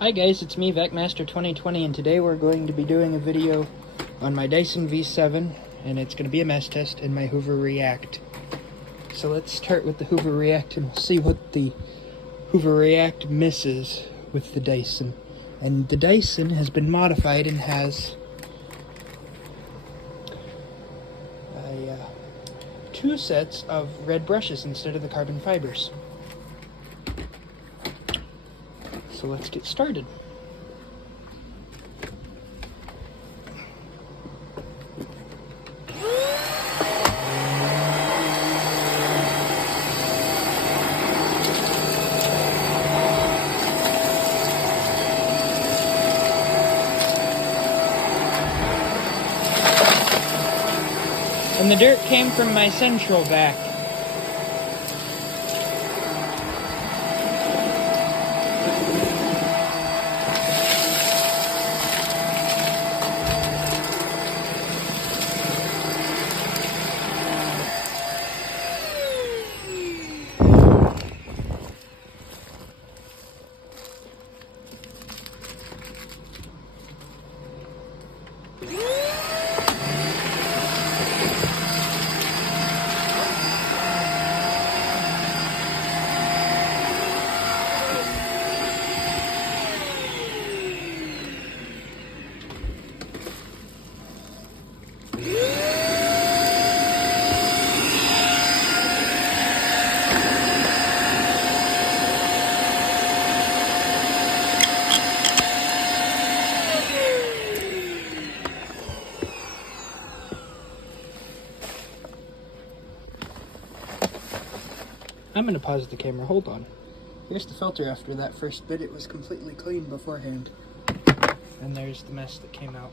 Hi guys, it's me, VacMaster2020, and today we're going to be doing a video on my Dyson V7, and it's going to be a mess test in my Hoover React. So let's start with the Hoover React, and we'll see what the Hoover React misses with the Dyson. And the Dyson has been modified and has two sets of red brushes instead of the carbon fibers. So let's get started. And the dirt came from my central vac. I'm going to pause the camera, hold on. Here's the filter after that first bit. It was completely clean beforehand. And there's the mess that came out.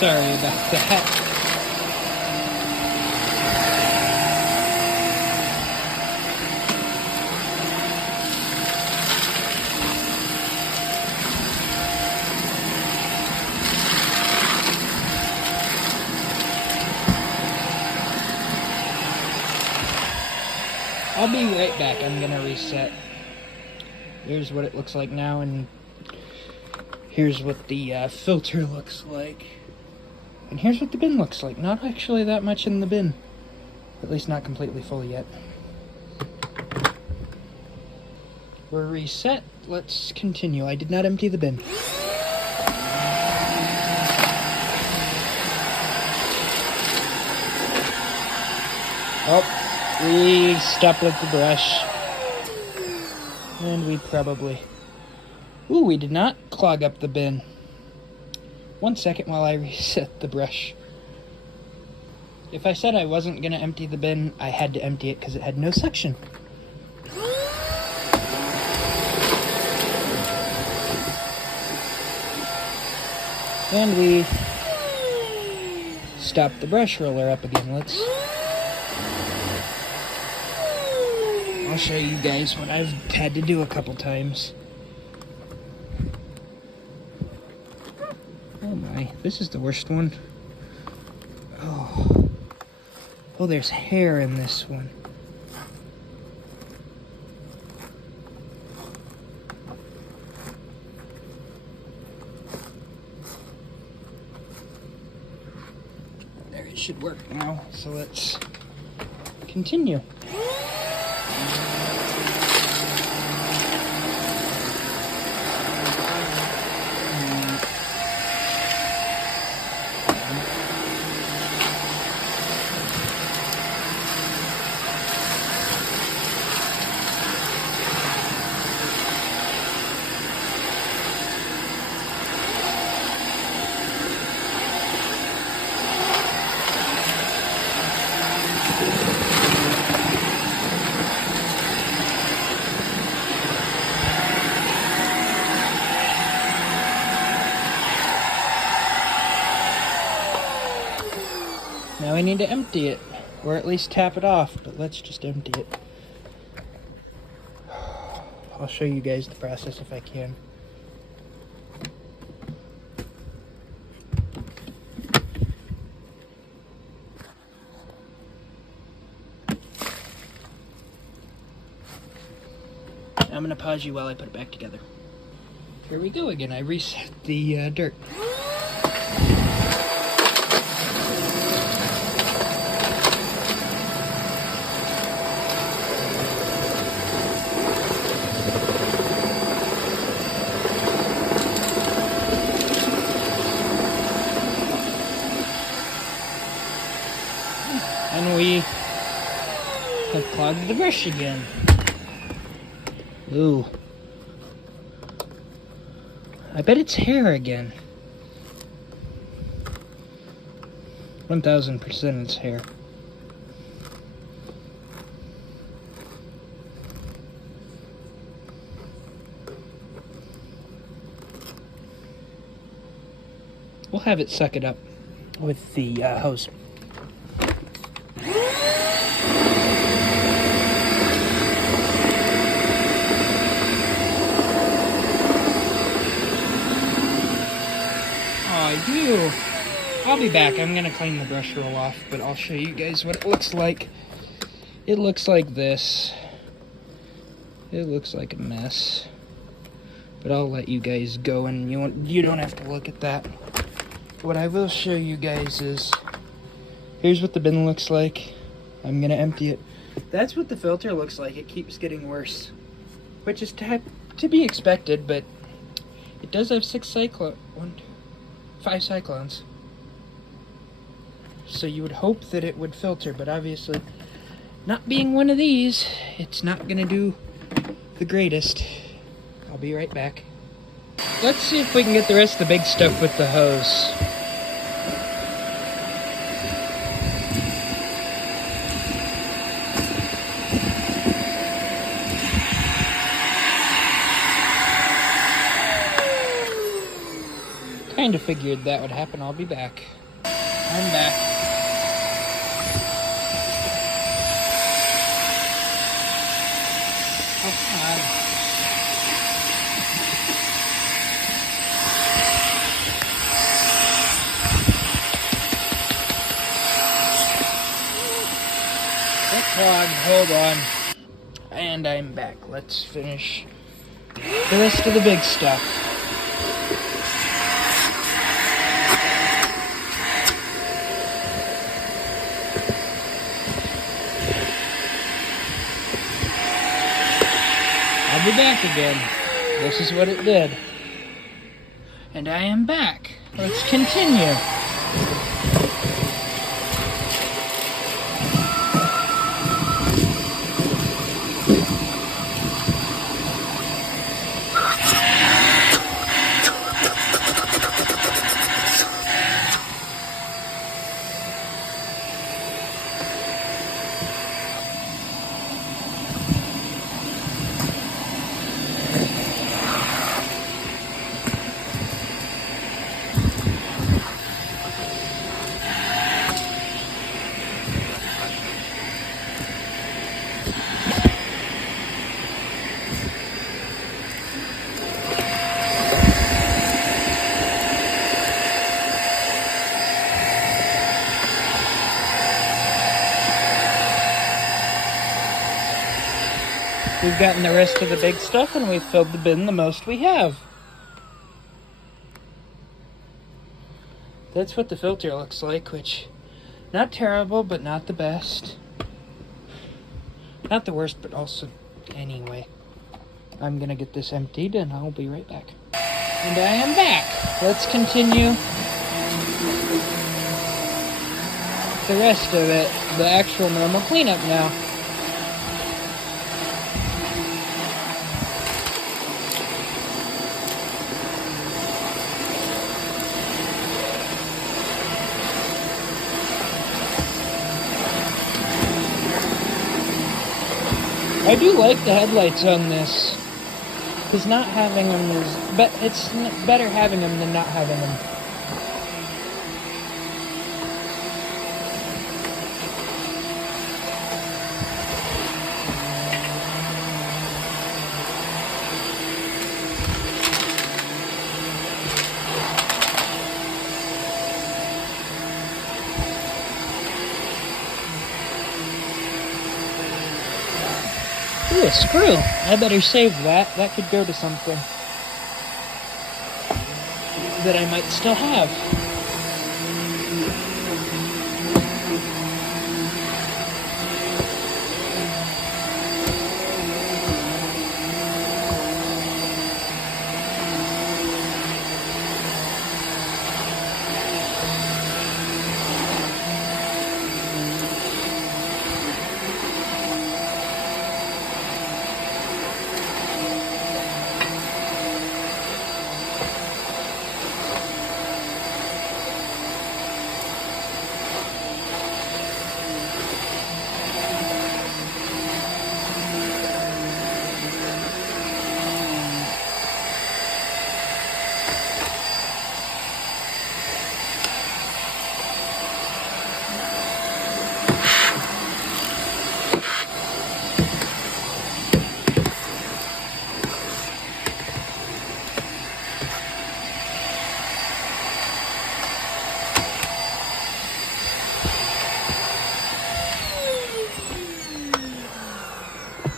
Sorry about that. I'll be right back. I'm gonna reset. Here's what it looks like now, and here's what the filter looks like. And here's what the bin looks like. Not actually that much in the bin. At least not completely full yet. We're reset. Let's continue. I did not empty the bin. Oh, we stopped with the brush. And we probably... Ooh, we did not clog up the bin. 1 second while I reset the brush. If I said I wasn't going to empty the bin, I had to empty it because it had no suction. And we stopped the brush roller up again. I'll show you guys what I've had to do a couple times. Oh my, this is the worst one. Oh, there's hair in this one. There, it should work now, so let's continue. I need to empty it, or at least tap it off, but let's just empty it. I'll show you guys the process if I can. I'm going to pause you while I put it back together. Here we go again. I reset the dirt. And we have clogged the brush again. Ooh. I bet it's hair again. 1000% it's hair. We'll have it suck it up with the hose. I'll be back. I'm gonna clean the brush roll off, but I'll show you guys what it looks like. It looks like this. It looks like a mess, but I'll let you guys go, and you don't have to look at that. What I will show you guys is, here's what the bin looks like. I'm gonna empty it. That's what the filter looks like. It keeps getting worse, which is to be expected, but it does have 5 cyclones. So you would hope that it would filter, but obviously, not being one of these, it's not gonna do the greatest. I'll be right back. Let's see if we can get the rest of the big stuff with the hose. Kind of figured that would happen. I'll be back. I'm back. Oh, come on. Get clogged. Hold on. And I'm back. Let's finish the rest of the big stuff. I'll be back again. This is what it did. And I am back. Let's continue. We've gotten the rest of the big stuff, and we've filled the bin the most we have. That's what the filter looks like, which, not terrible, but not the best. Not the worst, but also, anyway. I'm gonna get this emptied, and I'll be right back. And I am back. Let's continue the rest of it, the actual normal cleanup now. I do like the headlights on this, because not having them is, but it's better having them than not having them. Ooh, a screw. I better save that. That could go to something that I might still have.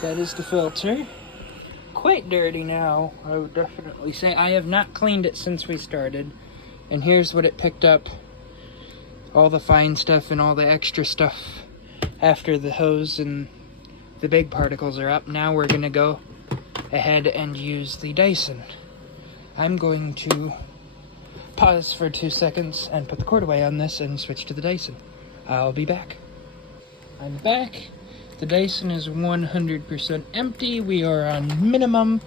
That is the filter. Quite dirty now, I would definitely say. I have not cleaned it since we started. And here's what it picked up. All the fine stuff and all the extra stuff after the hose and the big particles are up. Now we're gonna go ahead and use the Dyson. I'm going to pause for 2 seconds and put the cord away on this and switch to the Dyson. I'll be back. I'm back. The Dyson is 100% empty. We are on minimum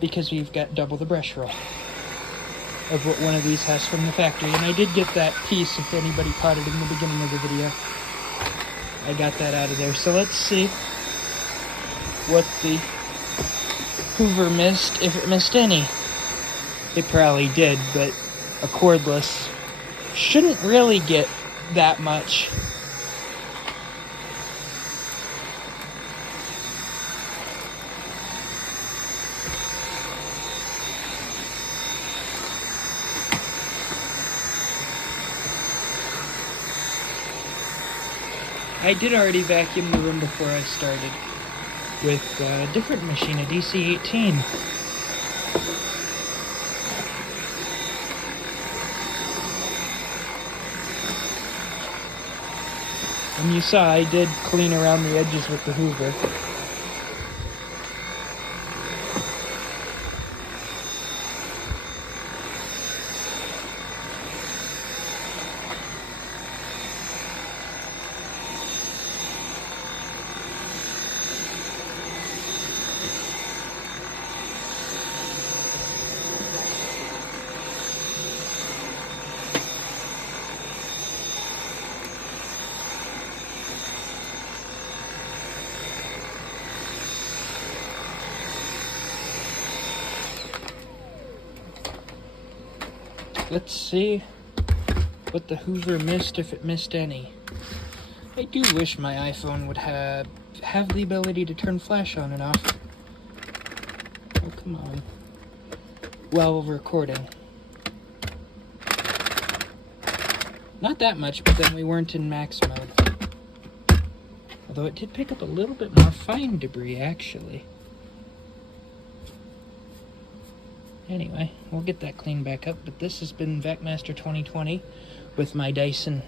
because we've got double the brush roll of what one of these has from the factory. And I did get that piece, if anybody caught it in the beginning of the video. I got that out of there. So let's see what the Hoover missed, if it missed any. It probably did, but a cordless shouldn't really get that much. I did already vacuum the room before I started with a different machine, a DC-18. And you saw I did clean around the edges with the Hoover. Let's see what the Hoover missed, if it missed any. I do wish my iPhone would have the ability to turn flash on and off. Oh, come on. While recording. Not that much, but then we weren't in max mode. Although it did pick up a little bit more fine debris, actually. Anyway, we'll get that cleaned back up, but this has been VacMaster 2020 with my Dyson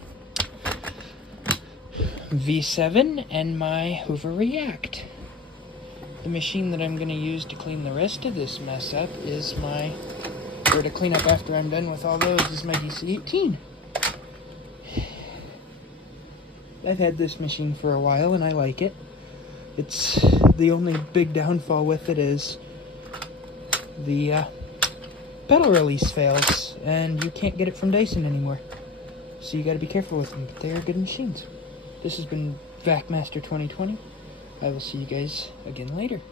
V7 and my Hoover React. The machine that I'm going to use to clean the rest of this mess up is to clean up after I'm done with all those, is my DC-18. I've had this machine for a while and I like it. It's the only big downfall with it is the pedal release fails, and you can't get it from Dyson anymore. So you gotta be careful with them, but they are good machines. This has been VacMaster 2020. I will see you guys again later.